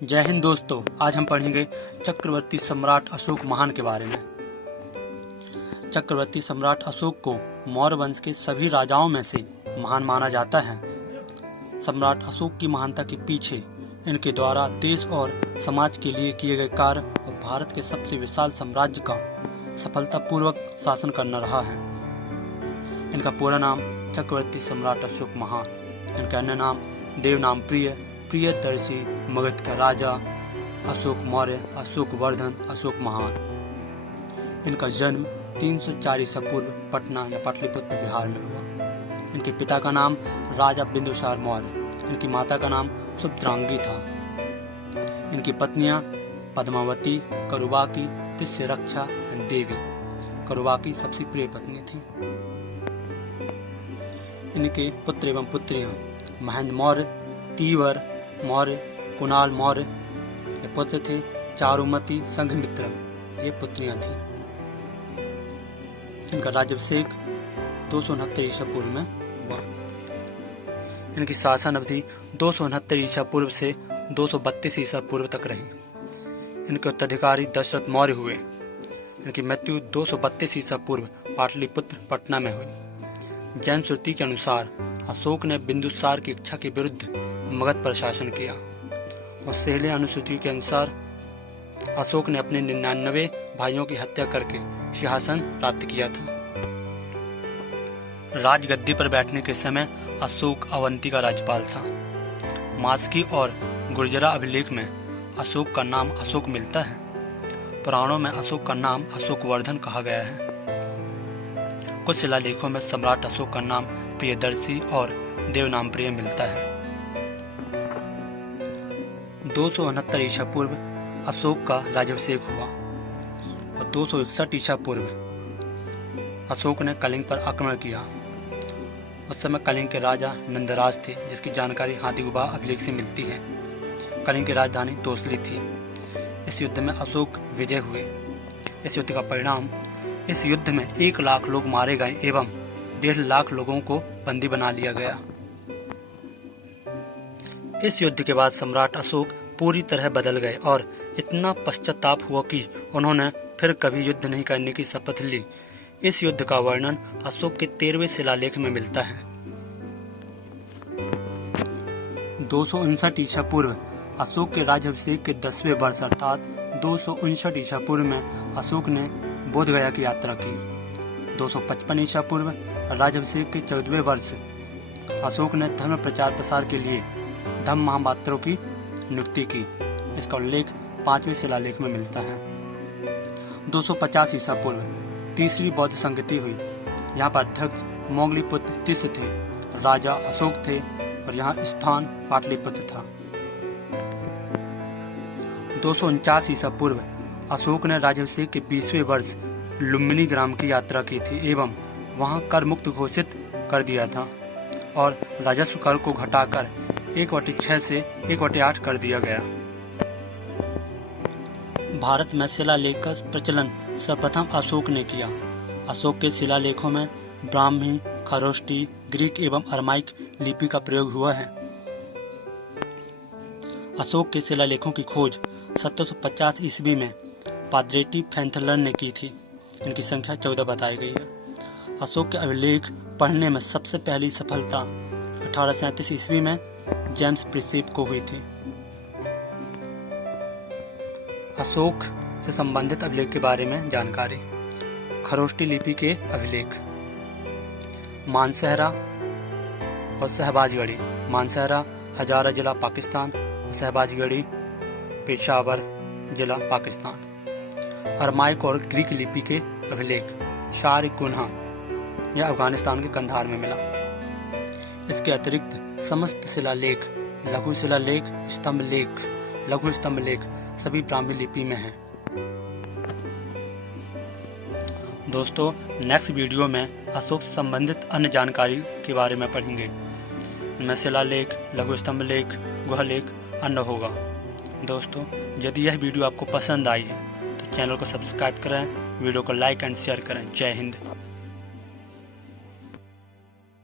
जय हिंद दोस्तों, आज हम पढ़ेंगे चक्रवर्ती सम्राट अशोक महान के बारे में। चक्रवर्ती सम्राट अशोक को मौर्य वंश के सभी राजाओं में से महान माना जाता है। सम्राट अशोक की महानता के पीछे इनके द्वारा देश और समाज के लिए किए गए कार्य और भारत के सबसे विशाल साम्राज्य का सफलतापूर्वक शासन करना रहा है। इनका पूरा नाम चक्रवर्ती सम्राट अशोक महान, इनका अन्य नाम देवनामप्रिय, प्रियदर्शी, मगध का राजा, अशोक मौर्य, अशोक वर्धन, अशोक महान। इनका जन्म 304 ईसा पूर्व पटना या पाटलिपुत्र बिहार में हुआ। इनके पिता का नाम राजा बिंदुसार मौर्य, इनकी माता का नाम सुभद्रांगी था। इनकी पत्नियां पद्मावती, करुबाकी, तिष्यरक्षा, देवी। करुबाकी सबसे प्रिय पत्नी थी। इनके पुत्र एवं पुत्रियां महेंद्र मौर्य, तीवर मौर्य, कुणाल मौर्य ये पुत्र थे। चारुमती, संघमित्रा ये पुत्रियां थीं। इनका राज्याभिषेक 269 ईसा पूर्व में हुआ। इनकी शासन अवधि 269 ईसा पूर्व से 232 ईसा पूर्व तक रही। इनके उत्तराधिकारी दशरथ मौर्य हुए। इनकी मृत्यु 232 ईसा पूर्व पाटलिपुत्र पटना में हुई। जैन श्रुति के अनुसार अशोक ने बिंदुसार की इच्छा के विरुद्ध मगध पर शासन किया और शैली अनुसूची के अनुसार अशोक ने अपने 99 भाइयों की हत्या करके सिंहासन प्राप्त किया था। राजगद्दी पर बैठने के समय अशोक अवंती का राज्यपाल था। मास्की और गुर्जरा अभिलेख में अशोक का नाम अशोक मिलता है। पुराणों में अशोक का नाम अशोक वर्धन कहा गया है। कुछ शिलालेखों में सम्राट अशोक का नाम प्रियदर्शी और देवनामप्रिय मिलता है। 269 ईसा पूर्व अशोक का राज्याभिषेक हुआ और 261 ईसा पूर्व अशोक ने कलिंग पर आक्रमण किया। उस समय कलिंग के राजा नंदराज थे, जिसकी जानकारी हाथीगुबा अभिलेख से मिलती है। कलिंग की राजधानी तोसली थी। इस युद्ध में अशोक विजय हुए। इस युद्ध का परिणाम, इस युद्ध में 1 लाख लोग मारे गए एवं 1.5 लाख लोगों को बंदी बना लिया गया। इस युद्ध के बाद सम्राट अशोक पूरी तरह बदल गए और इतना पश्चाताप हुआ कि उन्होंने फिर कभी युद्ध नहीं करने की शपथ ली। इस युद्ध का वर्णन अशोक के 13वें शिलालेख में मिलता है। 259 ईसा पूर्व अशोक के राज्याभिषेक के 10वें वर्ष अर्थात 259 ईसा पूर्व में अशोक ने बोधगया की यात्रा की। 255 ईसा पूर्व राज्याभिषेक के 14वें वर्ष अशोक ने धर्म प्रचार प्रसार के लिए धम्म महापात्रों की नियुक्ति की। इसका उल्लेख 5वें शिलालेख में मिलता है। 250 ईसा पूर्व तीसरी बौद्ध संगति हुई। यहाँ पर अध्यक्ष मोगलीपुत्र तिस्य थे, राजा अशोक थे और यहाँ स्थान पाटलिपुत्र था। 249 ईसा पूर्व अशोक ने राज्याभिषेक के 20वें वर्ष लुम्बिनी ग्राम की यात्रा की थी एवं वहां कर मुक्त घोषित कर दिया था और राजस्व कर को घटाकर 1/6 से 1/8 कर दिया गया। भारत में शिलालेख का प्रचलन सर्वप्रथम अशोक ने किया। अशोक के शिलालेखों में ब्राह्मी, खरोष्टी, ग्रीक एवं अरमाइक लिपि का प्रयोग हुआ है। अशोक के शिलालेखों की खोज 1750 ईस्वी में पाद्रेटी फैंथलर ने की थी। इनकी संख्या 14 बताई गई है। अशोक के अभिलेख पढ़ने में सबसे पहली सफलता 1837 ईस्वी में जेम्स प्रिंसेप को हुई थी। अशोक से संबंधित अभिलेख के बारे में जानकारी। खरोष्टी लिपि के अभिलेख। मानसहरा और शहबाजगढ़ी। मानसहरा हजारा जिला पाकिस्तान और शहबाजगढ़ी पेशावर जिला पाकिस्तान। अरमाइक और ग्रीक लिपि के अभिलेख। शार कुन्हा यह अफगानिस्तान के कंधार में मिला। इसके अतिरिक्त समस्त शिलालेख, लघु शिलालेख, स्तंभ लेख, लघु स्तंभ लेख सभी ब्राह्मी लिपि में हैं। दोस्तों, नेक्स्ट वीडियो में अशोक से संबंधित अन्य जानकारी के बारे में पढ़ेंगे। इनमें शिलालेख, लघु स्तंभ लेख, गुहा लेख अन्य होगा। दोस्तों, यदि यह वीडियो आपको पसंद आई है तो चैनल को सब्सक्राइब करें, वीडियो को लाइक एंड शेयर करें। जय हिंद।